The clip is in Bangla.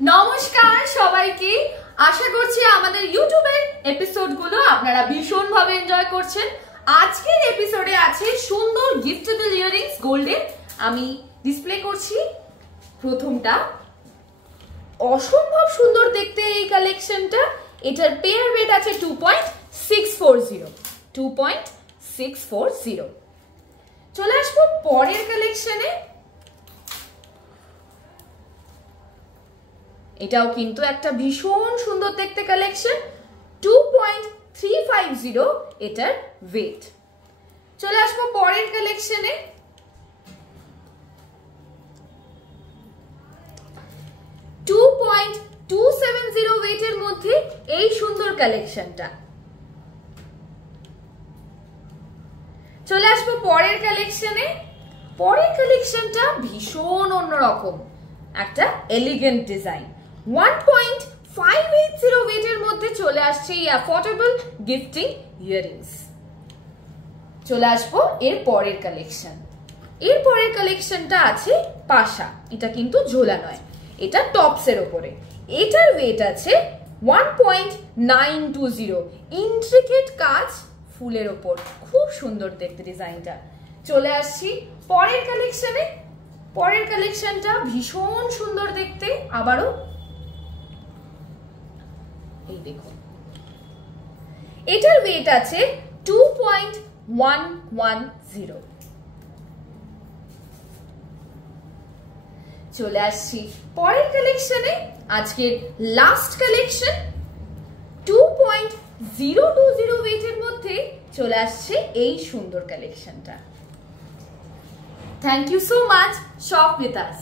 নমস্কার সবাইকে, আশা করছি আমাদের ইউটিউবের এপিসোডগুলো আপনারা ভীষণভাবে এনজয় করছেন। আজকের এপিসোডে আছে সুন্দর গিফটেবল ইয়াররিংস গোল্ডের। আমি ডিসপ্লে করছি প্রথমটা। অসম্ভব সুন্দর দেখতে এই কালেকশনটা। এটার পেয়ার ওয়েট আছে 2.640। চলে আসবো পরের কালেকশনে। এটাও কিন্তু একটা ভীষণ সুন্দর দেখতে কালেকশন। 2.350 এটার ওয়েট। চলে আসবো পরের কালেকশনে। $2.270 ওয়েটের মধ্যে এই সুন্দর কালেকশনটা। চলে আসবো পরের কালেকশনে। পরের কালেকশনটা ভীষণ অন্যরকম, একটা এলিগেন্ট ডিজাইন। 1.580 ওয়েটের মধ্যে চলে আসছে এই অ্যাফোর্ডেবল গিফটিং ইয়াররিংস। চলে আসবো এর পরের কালেকশন। এর পরের কালেকশনটা আছে পাশা। এটা কিন্তু ঝোলা নয়, এটা টপসের উপরে। এটার ওয়েট আছে 1.920। ইন্ট্রিকেট কাজ ফুলের ওপর, খুব সুন্দর দেখতে ডিজাইনটা। চলে আসছি পরের কালেকশনে। পরের কালেকশনটা ভীষণ সুন্দর দেখতে। আবারও এই দেখুন, এটার ওয়েট আছে 2.110। চলে আসছি পরের কালেকশনে। আজকের লাস্ট কালেকশন। 2.020 ওয়েটের মধ্যে চলে আসছে এই সুন্দর কালেকশনটা। Thank you so much, shop with us.